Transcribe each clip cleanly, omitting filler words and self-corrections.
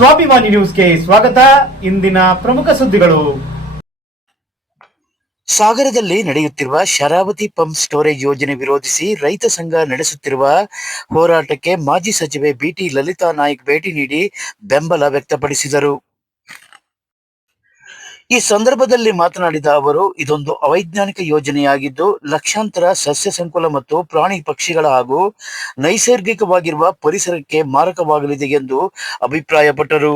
ಸ್ವಾಭಿಮಾನಿ ನ್ಯೂಸ್ಗೆ ಸ್ವಾಗತ. ಇಂದಿನ ಪ್ರಮುಖ ಸುದ್ದಿಗಳು. ಸಾಗರದಲ್ಲಿ ನಡೆಯುತ್ತಿರುವ ಶರಾವತಿ ಪಂಪ್ ಸ್ಟೋರೇಜ್ ಯೋಜನೆ ವಿರೋಧಿಸಿ ರೈತ ಸಂಘ ನಡೆಸುತ್ತಿರುವ ಹೋರಾಟಕ್ಕೆ ಮಾಜಿ ಸಚಿವೆ ಬಿಟಿ ಲಲಿತಾ ನಾಯ್ಕ್ ಭೇಟಿ ನೀಡಿ ಬೆಂಬಲ ವ್ಯಕ್ತಪಡಿಸಿದರು. ಈ ಸಂದರ್ಭದಲ್ಲಿ ಮಾತನಾಡಿದ ಅವರು, ಇದೊಂದು ಅವೈಜ್ಞಾನಿಕ ಯೋಜನೆಯಾಗಿದ್ದು ಲಕ್ಷಾಂತರ ಸಸ್ಯ ಸಂಕುಲ ಮತ್ತು ಪ್ರಾಣಿ ಪಕ್ಷಿಗಳ ಹಾಗೂ ನೈಸರ್ಗಿಕವಾಗಿರುವ ಪರಿಸರಕ್ಕೆ ಮಾರಕವಾಗಲಿದೆ ಎಂದು ಅಭಿಪ್ರಾಯಪಟ್ಟರು.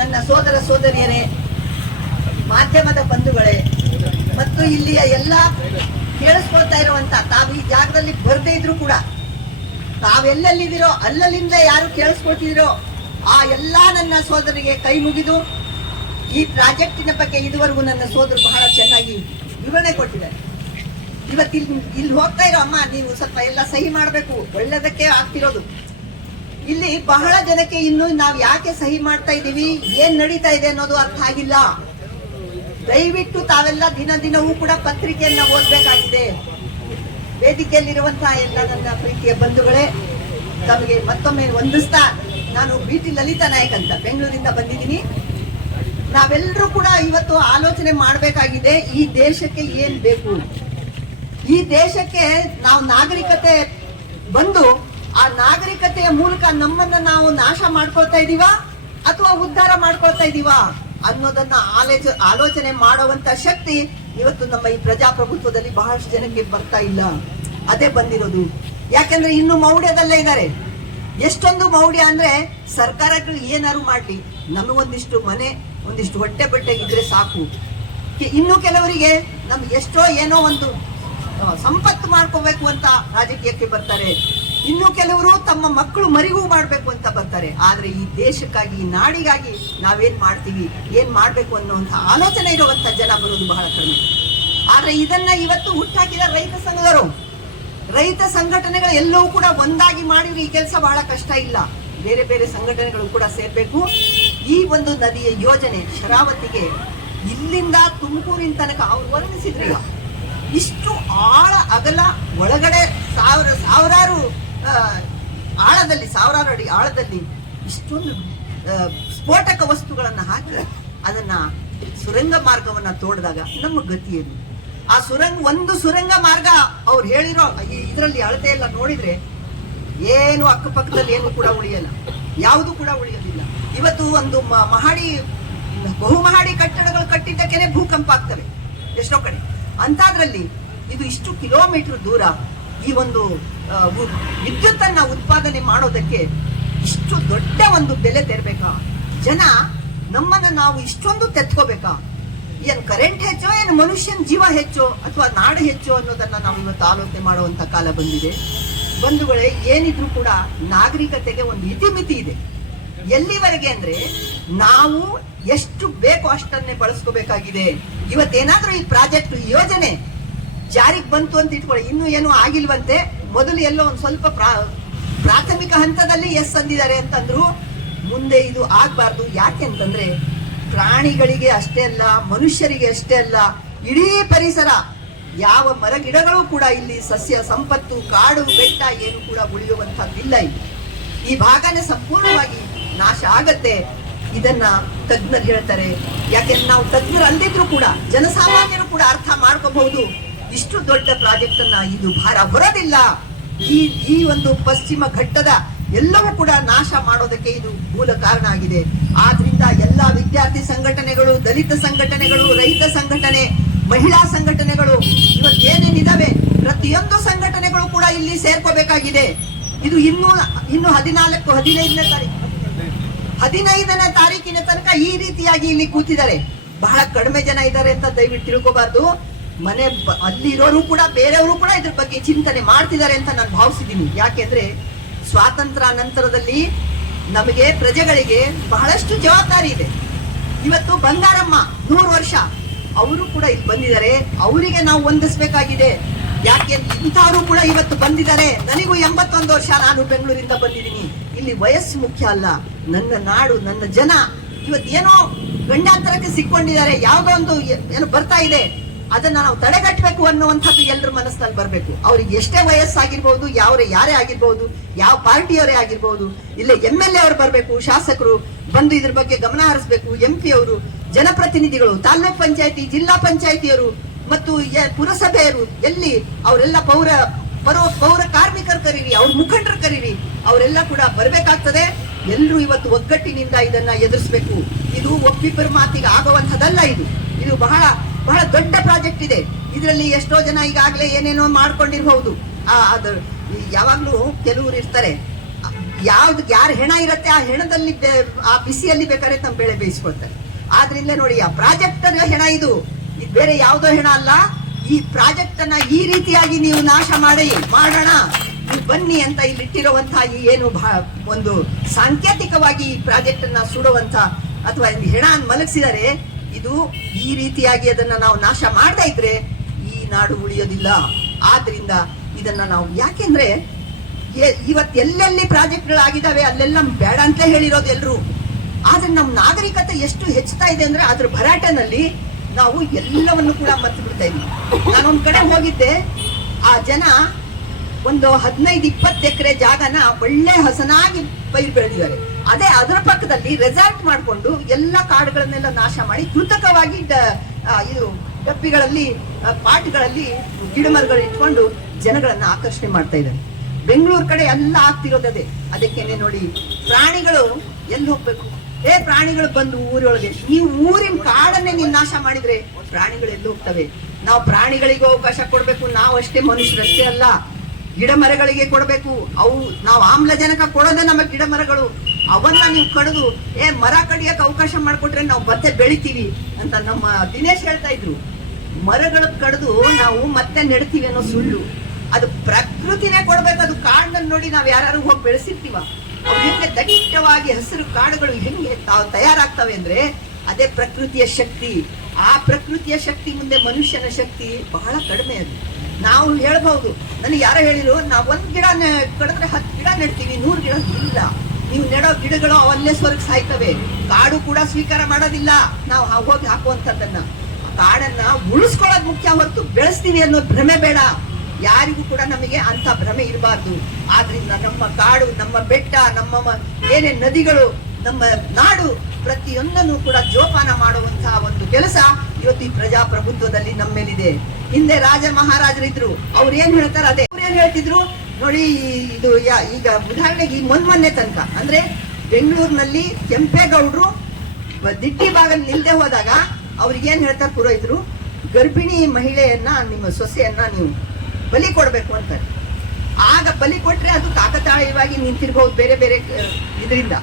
ನನ್ನ ಸೋದರ ಸೋದರಿಯರೇ, ಮಾಧ್ಯಮದ ಬಂಧುಗಳೇ ಮತ್ತು ಇಲ್ಲಿಯ ಎಲ್ಲ ಕೇಳಿಸ್ಕೊಳ್ತಾ ಇರುವಂತ, ತಾವು ಈ ಜಾಗದಲ್ಲಿ ಬರದೇ ಇದ್ರು ಕೂಡ ತಾವೆಲ್ಲಲ್ಲಿದ್ದೀರೋ ಅಲ್ಲಲ್ಲಿಂದ ಯಾರು ಕೇಳಿಸ್ಕೊಳ್ತಿದಿರೋ ಆ ಎಲ್ಲ ನನ್ನ ಸೋದರಿಗೆ ಕೈ ಮುಗಿದು ಈ ಪ್ರಾಜೆಕ್ಟಿನ ಬಗ್ಗೆ ಇದುವರೆಗೂ ನನ್ನ ಸೋದರು ಬಹಳ ಚೆನ್ನಾಗಿ ವಿವರಣೆ ಕೊಟ್ಟಿದ್ದಾರೆ. ಇವತ್ತು ಇಲ್ಲಿ ಹೋಗ್ತಾ ಇರೋ ಅಮ್ಮ, ನೀವು ಸ್ವಲ್ಪ ಎಲ್ಲ ಸಹಿ ಮಾಡಬೇಕು, ಒಳ್ಳೆದಕ್ಕೆ ಆಗ್ತಿರೋದು. ಇಲ್ಲಿ ಬಹಳ ಜನಕ್ಕೆ ಇನ್ನು ನಾವು ಯಾಕೆ ಸಹಿ ಮಾಡ್ತಾ ಇದ್ದೀವಿ, ಏನ್ ನಡೀತಾ ಇದೆ ಅನ್ನೋದು ಅರ್ಥ ಆಗಿಲ್ಲ. ದಯವಿಟ್ಟು ತಾವೆಲ್ಲ ದಿನವೂ ಕೂಡ ಪತ್ರಿಕೆಯನ್ನ ಓದಬೇಕಾಗಿದೆ. ವೇದಿಕೆಯಲ್ಲಿರುವಂತಹ ಎಲ್ಲ ನನ್ನ ಪ್ರೀತಿಯ ಬಂಧುಗಳೇ, ತಮಗೆ ಮತ್ತೊಮ್ಮೆ ವಂದಿಸ್ತಾ, ನಾನು ಬಿಟಿ ಲಲಿತಾ ನಾಯ್ಕ್ ಅಂತ ಬೆಂಗಳೂರಿಂದ ಬಂದಿದ್ದೀನಿ. ನಾವೆಲ್ಲರೂ ಕೂಡ ಇವತ್ತು ಆಲೋಚನೆ ಮಾಡಬೇಕಾಗಿದೆ, ಈ ದೇಶಕ್ಕೆ ಏನ್ ಬೇಕು. ಈ ದೇಶಕ್ಕೆ ನಾವು ನಾಗರಿಕತೆ ಬಂದು ಆ ನಾಗರಿಕತೆಯ ಮೂಲಕ ನಮ್ಮನ್ನ ನಾವು ನಾಶ ಮಾಡ್ಕೊಳ್ತಾ ಇದೀವಾ ಅಥವಾ ಉದ್ಧಾರ ಮಾಡ್ಕೊಳ್ತಾ ಇದೀವಾ ಅನ್ನೋದನ್ನ ಆಲೋಚನೆ ಮಾಡುವಂತ ಶಕ್ತಿ ಇವತ್ತು ನಮ್ಮ ಈ ಪ್ರಜಾಪ್ರಭುತ್ವದಲ್ಲಿ ಬಹಳಷ್ಟು ಜನಕ್ಕೆ ಬರ್ತಾ ಇಲ್ಲ. ಅದೇ ಬಂದಿರೋದು. ಯಾಕಂದ್ರೆ ಇನ್ನು ಮೌಢ್ಯದಲ್ಲೇ ಇದ್ದಾರೆ. ಎಷ್ಟೊಂದು ಮೌಢ್ಯ ಅಂದ್ರೆ, ಸರ್ಕಾರಗಳು ಏನಾರು ಮಾಡ್ಲಿ, ನಮಗೊಂದಿಷ್ಟು ಮನೆ, ಒಂದಿಷ್ಟು ಹೊಟ್ಟೆ ಬಟ್ಟೆ ಇದ್ರೆ ಸಾಕು. ಇನ್ನು ಕೆಲವರಿಗೆ ನಮ್ಗೆ ಎಷ್ಟೋ ಏನೋ ಒಂದು ಸಂಪತ್ತು ಮಾಡ್ಕೋಬೇಕು ಅಂತ ರಾಜಕೀಯಕ್ಕೆ ಬರ್ತಾರೆ. ಇನ್ನು ಕೆಲವರು ತಮ್ಮ ಮಕ್ಕಳು ಮರಿಗೂ ಮಾಡ್ಬೇಕು ಅಂತ ಬರ್ತಾರೆ. ಆದ್ರೆ ಈ ದೇಶಕ್ಕಾಗಿ, ಈ ನಾಡಿಗಾಗಿ ನಾವೇನ್ ಮಾಡ್ತೀವಿ, ಏನ್ ಮಾಡ್ಬೇಕು ಅನ್ನುವಂತ ಆಲೋಚನೆ ಇರುವಂತ ಜನ ಬರೋದು ಬಹಳ ಕಡಿಮೆ. ಆದ್ರೆ ಇದನ್ನ ಇವತ್ತು ಹುಟ್ಟಾಕಿದ ರೈತ ಸಂಘದವರು, ರೈತ ಸಂಘಟನೆಗಳು ಎಲ್ಲವೂ ಕೂಡ ಒಂದಾಗಿ ಮಾಡಿದ್ರೆ ಈ ಕೆಲಸ ಬಹಳ ಕಷ್ಟ ಇಲ್ಲ. ಬೇರೆ ಬೇರೆ ಸಂಘಟನೆಗಳು ಕೂಡ ಸೇರ್ಬೇಕು. ಈ ಒಂದು ನದಿಯ ಯೋಜನೆ ಶರಾವತಿಗೆ ಇಲ್ಲಿಂದ ತುಮಕೂರಿನ ತನಕ ಅವ್ರು ವರ್ಣಿಸಿದ್ರಿ, ಇಷ್ಟು ಆಳ ಅಗಲ, ಒಳಗಡೆ ಸಾವಿರಾರು ಅಡಿ ಆಳದಲ್ಲಿ ಇಷ್ಟೊಂದು ಸ್ಫೋಟಕ ವಸ್ತುಗಳನ್ನ ಹಾಕಿ ಅದನ್ನ ಸುರಂಗ ಮಾರ್ಗವನ್ನ ತೋಡಿದಾಗ ನಮ್ಮ ಗತಿಯೇನು? ಆ ಒಂದು ಸುರಂಗ ಮಾರ್ಗ ಅವ್ರು ಹೇಳಿರೋ ಇದರಲ್ಲಿ ಅಳತೆ ಎಲ್ಲ ನೋಡಿದ್ರೆ ಏನು ಅಕ್ಕಪಕ್ಕದಲ್ಲಿ ಏನು ಕೂಡ ಉಳಿಯಲ್ಲ, ಯಾವುದು ಕೂಡ ಉಳಿಯೋದಿಲ್ಲ. ಇವತ್ತು ಒಂದು ಬಹುಮಹಡಿ ಕಟ್ಟಡಗಳು ಕಟ್ಟಿದ್ದಕ್ಕೇನೆ ಭೂಕಂಪ ಆಗ್ತವೆ ಎಷ್ಟೋ ಕಡೆ. ಅಂತಾದ್ರಲ್ಲಿ ಇದು ಇಷ್ಟು ಕಿಲೋಮೀಟರ್ ದೂರ ಈ ಒಂದು ವಿದ್ಯುತ್ ಅನ್ನ ಉತ್ಪಾದನೆ ಮಾಡೋದಕ್ಕೆ ಇಷ್ಟು ದೊಡ್ಡ ಒಂದು ಬೆಲೆ ತೆರಬೇಕಾ? ಜನ ನಮ್ಮನ್ನ ನಾವು ಇಷ್ಟೊಂದು ತೆತ್ಕೋಬೇಕಾ? ಏನ್ ಕರೆಂಟ್ ಹೆಚ್ಚೋ, ಏನು ಮನುಷ್ಯನ ಜೀವ ಹೆಚ್ಚೋ ಅಥವಾ ನಾಡು ಹೆಚ್ಚೋ ಅನ್ನೋದನ್ನ ನಾವು ಇವತ್ತು ಆಲೋಚನೆ ಮಾಡುವಂತ ಕಾಲ ಬಂದಿದೆ. ಬಂಧುಗಳೇ, ಏನಿದ್ರು ಕೂಡ ನಾಗರಿಕತೆಗೆ ಒಂದು ಇತಿಮಿತಿ ಇದೆ. ಎಲ್ಲಿವರೆಗೆ ಅಂದ್ರೆ ನಾವು ಎಷ್ಟು ಬೇಕೋ ಅಷ್ಟನ್ನೇ ಬಳಸ್ಕೋಬೇಕಾಗಿದೆ. ಇವತ್ತೇನಾದ್ರೂ ಈ ಪ್ರಾಜೆಕ್ಟ್ ಯೋಜನೆ ಜಾರಿಗೆ ಬಂತು ಅಂತ ಇಟ್ಕೊಳ್ಳಿ, ಇನ್ನೂ ಏನೂ ಆಗಿಲ್ವಂತೆ, ಮೊದಲು ಎಲ್ಲೋ ಒಂದು ಸ್ವಲ್ಪ ಪ್ರಾಥಮಿಕ ಹಂತದಲ್ಲಿ ಎಸ್ ಅಂದಿದ್ದಾರೆ ಅಂತಂದ್ರು. ಮುಂದೆ ಇದು ಆಗ್ಬಾರ್ದು. ಯಾಕೆ ಅಂತಂದ್ರೆ ಪ್ರಾಣಿಗಳಿಗೆ ಅಷ್ಟೇ ಅಲ್ಲ, ಮನುಷ್ಯರಿಗೆ ಅಷ್ಟೇ ಅಲ್ಲ, ಇಡೀ ಪರಿಸರ, ಯಾವ ಮರ ಗಿಡಗಳು ಕೂಡ ಇಲ್ಲಿ ಸಸ್ಯ ಸಂಪತ್ತು, ಕಾಡು ಬೆಟ್ಟ ಏನು ಕೂಡ ಉಳಿಯುವಂತಹದ್ದಿಲ್ಲ. ಈ ಭಾಗನೇ ಸಂಪೂರ್ಣವಾಗಿ ನಾಶ ಆಗತ್ತೆ. ಇದನ್ನ ತಜ್ಞರು ಹೇಳ್ತಾರೆ. ಯಾಕೆಂದ್ರೆ ನಾವು ತಜ್ಞರು ಅಲ್ದಿದ್ರು ಕೂಡ ಜನಸಾಮಾನ್ಯರು ಕೂಡ ಅರ್ಥ ಮಾಡ್ಕೋಬಹುದು. ಇಷ್ಟು ದೊಡ್ಡ ಪ್ರಾಜೆಕ್ಟ್ ಅನ್ನ ಇದು ಭಾರ ಹೊರೋದಿಲ್ಲ. ಈ ಒಂದು ಪಶ್ಚಿಮ ಘಟ್ಟದ ಎಲ್ಲವೂ ಕೂಡ ನಾಶ ಮಾಡೋದಕ್ಕೆ ಇದು ಮೂಲ ಕಾರಣ ಆಗಿದೆ. ಆದ್ರಿಂದ ಎಲ್ಲಾ ವಿದ್ಯಾರ್ಥಿ ಸಂಘಟನೆಗಳು, ದಲಿತ ಸಂಘಟನೆಗಳು, ರೈತ ಸಂಘಟನೆ, ಮಹಿಳಾ ಸಂಘಟನೆಗಳು, ಇವತ್ತೇನೇನಿದಾವೆ ಪ್ರತಿಯೊಂದು ಸಂಘಟನೆಗಳು ಕೂಡ ಇಲ್ಲಿ ಸೇರ್ಕೋಬೇಕಾಗಿದೆ. ಇದು ಇನ್ನು 15ನೇ ತಾರೀಕಿನ ತನಕ ಈ ರೀತಿಯಾಗಿ ಇಲ್ಲಿ ಕೂತಿದ್ದಾರೆ. ಬಹಳ ಕಡಿಮೆ ಜನ ಇದ್ದಾರೆ ಅಂತ ದಯವಿಟ್ಟು ತಿಳ್ಕೋಬಾರ್ದು. ಅಲ್ಲಿ ಇರೋರು ಕೂಡ, ಬೇರೆಯವರು ಕೂಡ ಇದ್ರ ಬಗ್ಗೆ ಚಿಂತನೆ ಮಾಡ್ತಿದ್ದಾರೆ ಅಂತ ನಾನು ಭಾವಿಸಿದ್ದೀನಿ. ಯಾಕೆಂದ್ರೆ ಸ್ವಾತಂತ್ರ್ಯ ನಂತರದಲ್ಲಿ ನಮಗೆ ಪ್ರಜೆಗಳಿಗೆ ಬಹಳಷ್ಟು ಜವಾಬ್ದಾರಿ ಇದೆ. ಇವತ್ತು ಬಂಗಾರಮ್ಮ 100 ವರ್ಷ ಅವರು ಕೂಡ ಇಲ್ಲಿ ಬಂದಿದ್ದಾರೆ. ಅವರಿಗೆ ನಾವು ವಂದಿಸಬೇಕಾಗಿದೆ. ಯಾಕೆ ಇಂಥವರು ಕೂಡ ಇವತ್ತು ಬಂದಿದ್ದಾರೆ. ನನಗೂ 81 ವರ್ಷ, ನಾನು ಬೆಂಗಳೂರಿಂದ ಬಂದಿದ್ದೀನಿ. ಇಲ್ಲಿ ವಯಸ್ಸು ಮುಖ್ಯ ಅಲ್ಲ, ನನ್ನ ನಾಡು, ನನ್ನ ಜನ ಇವತ್ತೇನೋ ಗಂಡಾಂತರಕ್ಕೆ ಸಿಕ್ಕೊಂಡಿದ್ದಾರೆ, ಯಾವುದೋ ಒಂದು ಏನೋ ಬರ್ತಾ ಇದೆ. ಅದನ್ನ ನಾವು ತಡೆಗಟ್ಟಬೇಕು ಅನ್ನುವಂಥದ್ದು ಎಲ್ಲರ ಮನಸ್ಸಿನಲ್ಲಿ ಬರಬೇಕು. ಅವ್ರಿಗೆ ಎಷ್ಟೇ ವಯಸ್ಸಾಗಿರ್ಬಹುದು, ಯಾರೇ ಆಗಿರ್ಬಹುದು, ಯಾವ ಪಾರ್ಟಿಯವರೇ ಆಗಿರ್ಬಹುದು, ಇಲ್ಲೇ MLA ಅವರು ಬರಬೇಕು, ಶಾಸಕರು ಬಂದು ಇದ್ರ ಬಗ್ಗೆ ಗಮನ ಹರಿಸಬೇಕು, MP ಅವರು, ಜನಪ್ರತಿನಿಧಿಗಳು, ತಾಲೂಕ್ ಪಂಚಾಯತಿ, ಜಿಲ್ಲಾ ಪಂಚಾಯತಿಯವರು ಮತ್ತು ಪುರಸಭೆಯರು, ಎಲ್ಲಿ ಅವರೆಲ್ಲ ಪೌರ ಕಾರ್ಮಿಕರು ಕರೀರಿ, ಅವ್ರ ಮುಖಂಡರು ಕರೀರಿ, ಅವರೆಲ್ಲ ಕೂಡ ಬರಬೇಕಾಗ್ತದೆ. ಎಲ್ಲರೂ ಇವತ್ತು ಒಗ್ಗಟ್ಟಿನಿಂದ ಇದನ್ನ ಎದುರಿಸಬೇಕು. ಇದು ಒಬ್ಬಿಬ್ಬರ ಮಾತಿಗೆ ಆಗುವಂಥದ್ದಲ್ಲ. ಇದು ಬಹಳ ಬಹಳ ದೊಡ್ಡ ಪ್ರಾಜೆಕ್ಟ್ ಇದೆ. ಇದರಲ್ಲಿ ಎಷ್ಟೋ ಜನ ಈಗಾಗಲೇ ಏನೇನೋ ಮಾಡ್ಕೊಂಡಿರ್ಬಹುದು. ಅದು ಯಾವಾಗ್ಲೂ ಕೆಲವರು ಇರ್ತಾರೆ, ಯಾರ ಹೆಣ ಇರುತ್ತೆ ಆ ಹೆಣದಲ್ಲಿ ಆ ಬಿಸಿಯಲ್ಲಿ ಬೇಕಾದ್ರೆ ತಮ್ಮ ಬೆಳೆ ಬೇಯಿಸ್ಕೊಳ್ತಾರೆ. ಆದ್ರಿಂದ ನೋಡಿ, ಆ ಪ್ರಾಜೆಕ್ಟ್ ಹೆಣ ಇದು ಬೇರೆ ಯಾವುದೋ ಹೆಣ ಅಲ್ಲ. ಈ ಪ್ರಾಜೆಕ್ಟ್ ಅನ್ನ ಈ ರೀತಿಯಾಗಿ ನೀವು ನಾಶ ಮಾಡೋಣ, ನೀವು ಬನ್ನಿ ಅಂತ ಇಲ್ಲಿ ಇಟ್ಟಿರುವಂತಹ ಈ ಏನು ಒಂದು ಸಾಂಕೇತಿಕವಾಗಿ ಈ ಪ್ರಾಜೆಕ್ಟ್ ಅನ್ನ ಸುಡುವಂತ ಅಥವಾ ಹೆಣ ಮಲಗಿಸಿದರೆ, ಇದು ಈ ರೀತಿಯಾಗಿ ಅದನ್ನ ನಾವು ನಾಶ ಮಾಡದೇ ಇದ್ರೆ ಈ ನಾಡು ಉಳಿಯೋದಿಲ್ಲ. ಆದ್ರಿಂದ ಇದನ್ನ ನಾವು, ಯಾಕೆಂದ್ರೆ ಇವತ್ತು ಎಲ್ಲೆಲ್ಲಿ ಪ್ರಾಜೆಕ್ಟ್ಗಳಾಗಿದ್ದಾವೆ ಅಲ್ಲೆಲ್ಲ ಬೇಡ ಅಂತ ಹೇಳಿರೋದು ಎಲ್ರು. ಆದ್ರೆ ನಮ್ಮ ನಾಗರಿಕತೆ ಎಷ್ಟು ಹೆಚ್ಚುತ್ತಾ ಇದೆ ಅಂದ್ರೆ ಅದ್ರ ಭರಾಟೆನಲ್ಲಿ ನಾವು ಎಲ್ಲವನ್ನು ಕೂಡ ಮರ್ತು ಬಿಡ್ತಾ ಇದ್ವಿ. ನಾನೊಂದ್ ಕಡೆ ಹೋಗಿದ್ದೆ, ಆ ಜನ ಒಂದು 15-20 ಎಕರೆ ಜಾಗನ ಒಳ್ಳೆ ಹಸನಾಗಿ ಪೈರು ಬೆಳೆದಿದ್ದಾರೆ. ಅದರ ಪಕ್ಕದಲ್ಲಿ ರೆಸಾರ್ಟ್ ಮಾಡಿಕೊಂಡು ಎಲ್ಲ ಕಾಡುಗಳನ್ನೆಲ್ಲ ನಾಶ ಮಾಡಿ ಕೃತಕವಾಗಿ ಇದು ಡಬ್ಬಿಗಳಲ್ಲಿ, ಪಾಟ್ಗಳಲ್ಲಿ ಗಿಡಮರಗಳು ಇಟ್ಕೊಂಡು ಜನಗಳನ್ನ ಆಕರ್ಷಣೆ ಮಾಡ್ತಾ ಇದ್ದಾರೆ. ಬೆಂಗಳೂರು ಕಡೆ ಎಲ್ಲ ಆಗ್ತಿರೋದೇ ಅದಕ್ಕೇನೆ. ನೋಡಿ, ಪ್ರಾಣಿಗಳು ಎಲ್ಲಿ ಹೋಗ್ಬೇಕು? ಪ್ರಾಣಿಗಳು ಬಂದು ಊರೊಳಗೆ, ನೀವು ಊರಿನ ಕಾಡನ್ನೇ ನೀವು ನಾಶ ಮಾಡಿದ್ರೆ ಪ್ರಾಣಿಗಳು ಎಲ್ಲಿ ಹೋಗ್ತವೆ? ನಾವು ಪ್ರಾಣಿಗಳಿಗೂ ಅವಕಾಶ ಕೊಡ್ಬೇಕು. ನಾವು ಅಷ್ಟೇ ಮನುಷ್ಯರಷ್ಟೇ ಅಲ್ಲ, ಗಿಡ ಮರಗಳಿಗೆ ಕೊಡ್ಬೇಕು. ನಾವು ಆಮ್ಲಜನಕ ಕೊಡೋದೇ ನಮ್ಮ ಗಿಡ ಮರಗಳು. ಅವನ್ನ ನೀವು ಕಡಿದು ಮರ ಕಡಿಯಕ್ಕೆ ಅವಕಾಶ ಮಾಡಿಕೊಟ್ರೆ ನಾವು ಮತ್ತೆ ಬೆಳಿತೀವಿ ಅಂತ ನಮ್ಮ ದಿನೇಶ್ ಹೇಳ್ತಾ ಇದ್ರು. ಮರಗಳ ಕಡಿದು ನಾವು ಮತ್ತೆ ನೆಡ್ತೀವಿ ಅನ್ನೋ ಸುಳ್ಳು. ಅದು ಪ್ರಕೃತಿನೇ ಕೊಡ್ಬೇಕು. ಅದು ಕಾಡನ್ನ ನೋಡಿ ನಾವ್ ಯಾರು ಹೋಗಿ ಬೆಳೆಸಿರ್ತೀವ, ಅವು ಹೆಂಗೆ ದಟ್ಟವಾಗಿ ಹಸಿರು ಕಾಡುಗಳು ಹೆಂಗೆ ತಯಾರಾಗ್ತವೆ ಅಂದ್ರೆ ಅದೇ ಪ್ರಕೃತಿಯ ಶಕ್ತಿ. ಆ ಪ್ರಕೃತಿಯ ಶಕ್ತಿ ಮುಂದೆ ಮನುಷ್ಯನ ಶಕ್ತಿ ಬಹಳ ಕಡಿಮೆ. ಅದು ನಾವು ಹೇಳ್ಬಹುದು, ನನಗೆ ಯಾರೋ ಹೇಳಿದ್ರು, ನಾವು 1 ಗಿಡ ಕಡಿದ್ರೆ 10 ಗಿಡ ನೆಡ್ತೀವಿ, 100 ಗಿಡ ಇಲ್ಲ. ನೀವು ನೆಡೋ ಗಿಡಗಳು ಅವಲ್ಲೇ ಸ್ವರ್ಗ ಸಾಯ್ತವೆ. ಕಾಡು ಕೂಡ ಸ್ವೀಕಾರ ಮಾಡೋದಿಲ್ಲ ನಾವು ಹೋಗಿ ಹಾಕುವಂಥದ್ದನ್ನ. ಕಾಡನ್ನ ಉಳಿಸ್ಕೊಳ್ಳೋದು ಮುಖ್ಯ ಹೊರತು ಬೆಳೆಸ್ತೀವಿ ಅನ್ನೋ ಭ್ರಮೆ ಬೇಡ. ಯಾರಿಗೂ ಕೂಡ ನಮಗೆ ಅಂತ ಭ್ರಮೆ ಇರಬಾರ್ದು. ಆದ್ರಿಂದ ನಮ್ಮ ಕಾಡು, ನಮ್ಮ ಬೆಟ್ಟ, ನಮ್ಮ ಏನೇ ನದಿಗಳು, ನಮ್ಮ ನಾಡು ಪ್ರತಿಯೊಂದನ್ನು ಕೂಡ ಜೋಪಾನ ಮಾಡುವಂತಹ ಒಂದು ಕೆಲಸ ಇವತ್ತು ಈ ಪ್ರಜಾಪ್ರಭುತ್ವದಲ್ಲಿ ನಮ್ಮ ಮೇಲಿದೆ. ಹಿಂದೆ ರಾಜ ಮಹಾರಾಜರಿದ್ರು, ಅವ್ರು ಏನ್ ಹೇಳ್ತಾರೆ ಅದೇ. ಅವ್ರು ಏನ್ ಹೇಳ್ತಿದ್ರು ನೋಡಿ, ಇದು ಈಗ ಉದಾಹರಣೆಗೆ ಮೊನ್ನೆ ತನಕ ಅಂದ್ರೆ ಬೆಂಗಳೂರಿನಲ್ಲಿ ಕೆಂಪೇಗೌಡರು ದಿಟ್ಟಿ ಭಾಗದಲ್ಲಿ ನಿಲ್ದೆ ಹೋದಾಗ ಅವ್ರಿಗೆ ಏನ್ ಹೇಳ್ತಾರೆ ಪುರೋಹಿತರು, ಗರ್ಭಿಣಿ ಮಹಿಳೆಯನ್ನ, ನಿಮ್ಮ ಸೊಸೆಯನ್ನ ನೀವು ಬಲಿ ಕೊಡ್ಬೇಕು ಅಂತಾರೆ. ಆಗ ಬಲಿ ಕೊಟ್ರೆ ಅದು ಕಾಕತಾಳೀಯವಾಗಿ ನಿಂತಿರ್ಬಹುದು ಬೇರೆ ಬೇರೆ ಇದರಿಂದ,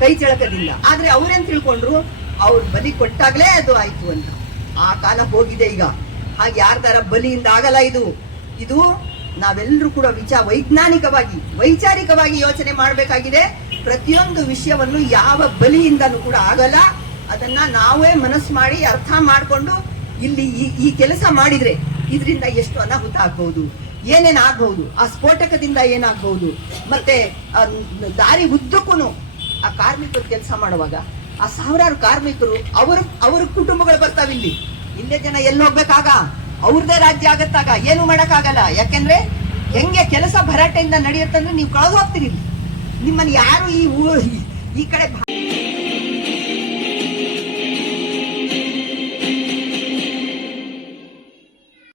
ಕೈ ಚಳಕದಿಂದ. ಆದ್ರೆ ಅವ್ರೇನ್ ತಿಳ್ಕೊಂಡ್ರು, ಅವ್ರು ಬಲಿ ಕೊಟ್ಟಾಗ್ಲೇ ಅದು ಆಯ್ತು ಅಂತ. ಆ ಕಾಲ ಹೋಗಿದೆ ಈಗ. ಹಾಗೆ ಯಾರ್ದಾರ ಬಲಿಯಿಂದ ಆಗಲ್ಲ. ಇದು ನಾವೆಲ್ಲರೂ ಕೂಡ ವೈಚಾರಿಕವಾಗಿ ಯೋಚನೆ ಮಾಡಬೇಕಾಗಿದೆ. ಪ್ರತಿಯೊಂದು ವಿಷಯವನ್ನು ಯಾವ ಬಲಿಯಿಂದನೂ ಕೂಡ ಆಗಲ್ಲ. ಅದನ್ನ ನಾವೇ ಮನಸ್ಸು ಮಾಡಿ ಅರ್ಥ ಮಾಡಿಕೊಂಡು ಇಲ್ಲಿ ಈ ಕೆಲಸ ಮಾಡಿದ್ರೆ ಇದರಿಂದ ಎಷ್ಟು ಅನಾಹುತ ಆಗ್ಬಹುದು, ಏನೇನ್ ಆಗ್ಬಹುದು, ಆ ಸ್ಫೋಟಕದಿಂದ ಏನಾಗಬಹುದು, ಮತ್ತೆ ದಾರಿ ಉದ್ದಕ್ಕೂ ಆ ಕಾರ್ಮಿಕರು ಕೆಲಸ ಮಾಡುವಾಗ ಆ ಸಾವಿರಾರು ಕಾರ್ಮಿಕರು ಅವ್ರ ಕುಟುಂಬಗಳು ಬರ್ತಾವ. ಇಲ್ಲೇ ಜನ ಎಲ್ಲಿ ಹೋಗ್ಬೇಕಾಗ ಅವ್ರದೇ ರಾಜ್ಯ ಆಗತ್ತಾಗ ಏನು ಮಾಡಕ್ಕಾಗಲ್ಲ. ಯಾಕೆಂದ್ರೆ ಹೆಂಗೆ ಕೆಲಸ ಭರಾಟೆಯಿಂದ ನಡೆಯುತ್ತಂದ್ರೆ ನೀವು ಕಳೆದು ಹೋಗ್ತೀರಿ. ನಿಮ್ಮನ್ನು ಯಾರು ಈ ಕಡೆ